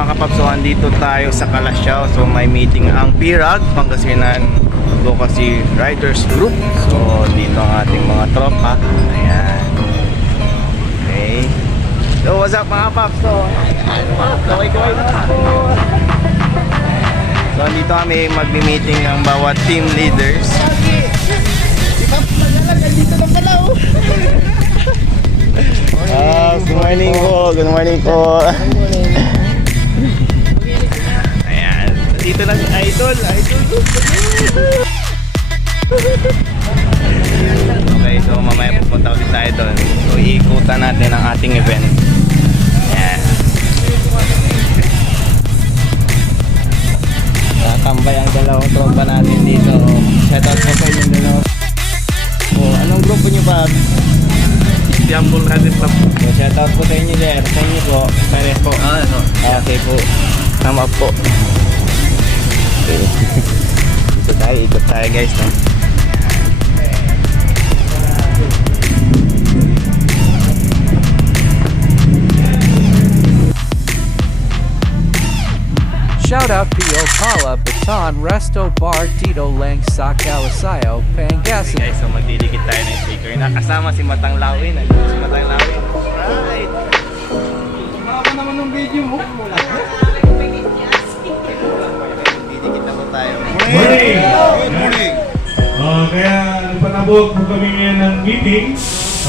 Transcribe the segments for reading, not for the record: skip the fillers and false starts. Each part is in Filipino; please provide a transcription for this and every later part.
mga kapaps, so andito tayo sa Kalasyaw. So may meeting ang PIRAG, Pangasinan Advocacy Riders Group. So dito ang ating mga tropa. Ayan. Okay. So what's up mga kapaps? So kaway-kaway na ako. So andito kami magmi-meeting ng bawat team leaders. Si Paps magalang, andito na pala oh. Good morning po. Good morning po. Ayan. Dito lang idol. Okay, so mamaya pupunta ulit tayo doon. So iikutan natin ang ating event. Ayan. Nakatambay ang dalawang tropa natin dito. Shoutout po sa inyo dalawa. Anong grupo nyo ba? Diambol natin lang. So, shoutout po sa inyo there. Sa inyo po. Pare po. Okay po. Tama po. Okay. Ikot tayo guys. No? Shout out to Opala, Baton, Resto Bar, Tito Lang, Sakalasayo, Pangasinan. Okay guys, so magdidikit tayo ng sticker. Nakasama si Matang Lawin. Si Matang Lawin. Right! Maka naman ng video mo. Magdidikit na po tayo. Morning! Good morning! Kaya panabog po kami ngayon ng meeting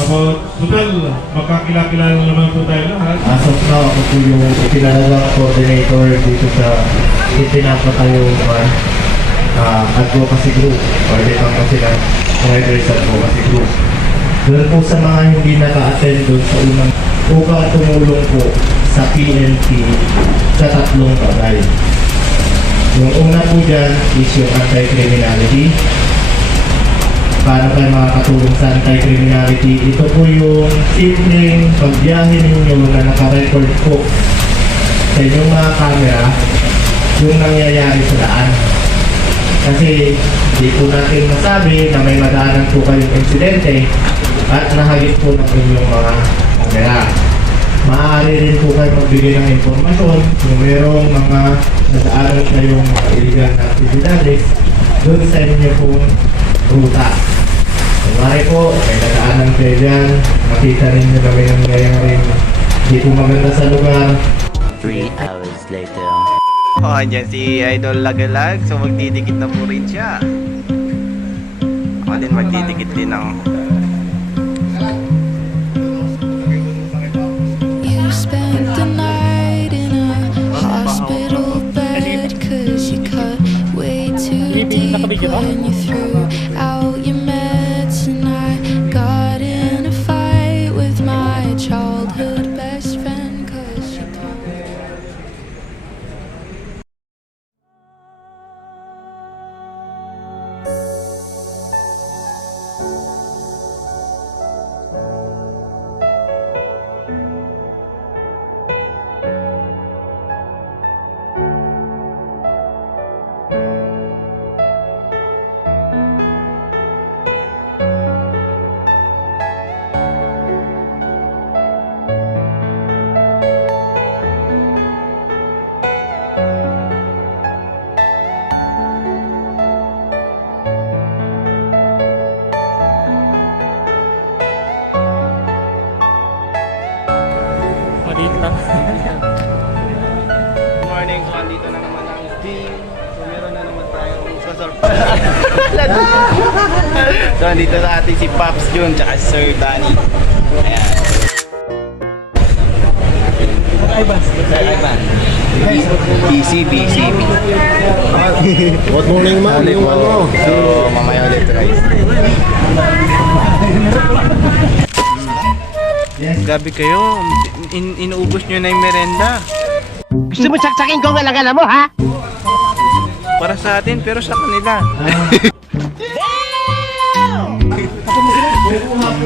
about total magkakilala naman po tayo lahat. As of now, ako po yung pinalagang coordinator dito sa itinapatayong advocacy group or di Pangasinan Riders Advocacy Group. Doon po sa mga hindi naka-attend doon sa unang upang tumulong po sa PNP sa tatlong bagay. Yung una po dyan is yung anti-criminality. Para kayo makakatulong sa anti-criminality, ito po yung simpleng pagbiyahe ninyo na naka-record po sa inyong mga camera yung nangyayari sa daan. Kasi di po natin masabi na may madaanan po kayong insidente at nahagip po ng inyong mga camera. Maaari rin po kayo magbigay ng informasyon kung merong mga nadaanan kayong illegal na activities doon sa inyo pong ruta. Kumari po, may nadaanan kayo dyan, makita rin nyo kami ng nangyayari. Hindi po maganda sa lugar. 3 hours later. Oh, andyan si Idol Lagalag. So magdidikit na po rin siya. Ako din magdidikit din ako. You spent the night in a hospital bed 'cause you cut way too deep when you threw out your meds, and I got in a fight with my childhood best friend 'cause she told me. Good morning. So andito na naman ang team. So meron na naman tayong sasurprise. So andito sa atin si Pops Jun tsaka si Sir Danny. Ayan. Sir Ivan. ECB. Good morning ma'am, yung ano? So mamaya ulit guys. Gabi kayo, inuubos nyo na yung merenda. Gusto mo saksakin ko ang alagala mo, ha? Para sa atin, pero sa kanila.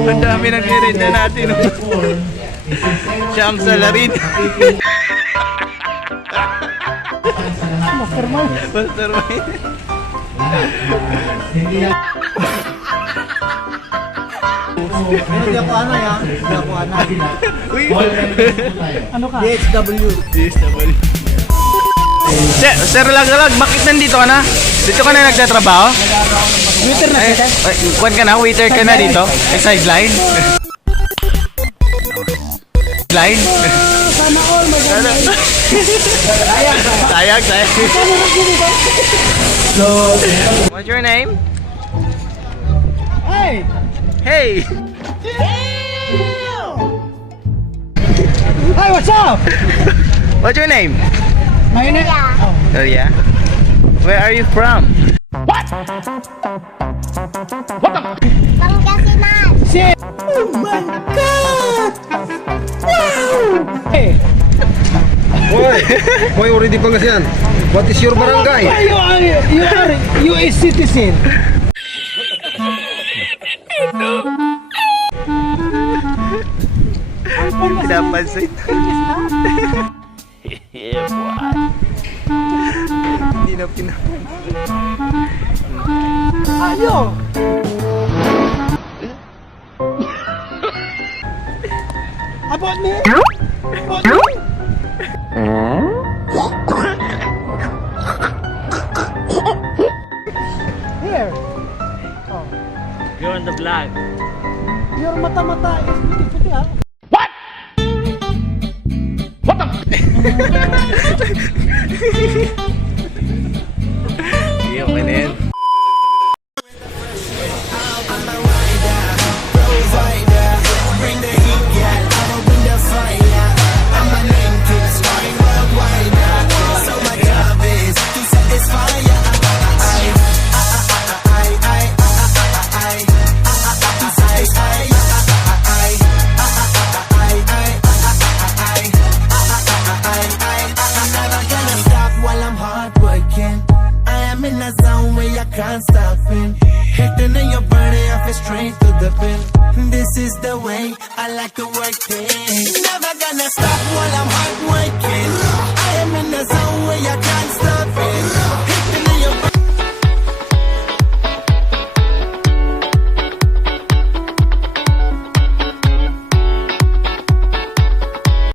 Ang dami ng merenda natin. Siya ang salarin. Mastermind. Hindi ako ano yan. Hindi ako ano. Uy! Ano ka? DSW. DSW. Sir Lagalag, bakit nandito ka na? Dito ka na nagtatrabaho? Twitter na siya. Kuwan ka na? Waiter ka na dito? Ay, sideline? Line? Sama all, Sayang. What's your name? Hey! Hey! Hi, what's up? What's your name? My name? Oh yeah? Where are you from? Pangasinan. Shit! Oh my God! Wow! Hey! Why already Pangasinan? What is your barangay? You are a citizen. Pinapansin. Yeah, boy. Hindi na pinapansin. Ayo! About me? About me? Here. Oh. You're on the vlog. Your mata-mata is puti-puti, ha? Sige, okay na yan. Can't stop it. Hitting in your body, I feel straight to the pin. This is the way I like to work things. Never gonna stop while I'm hot.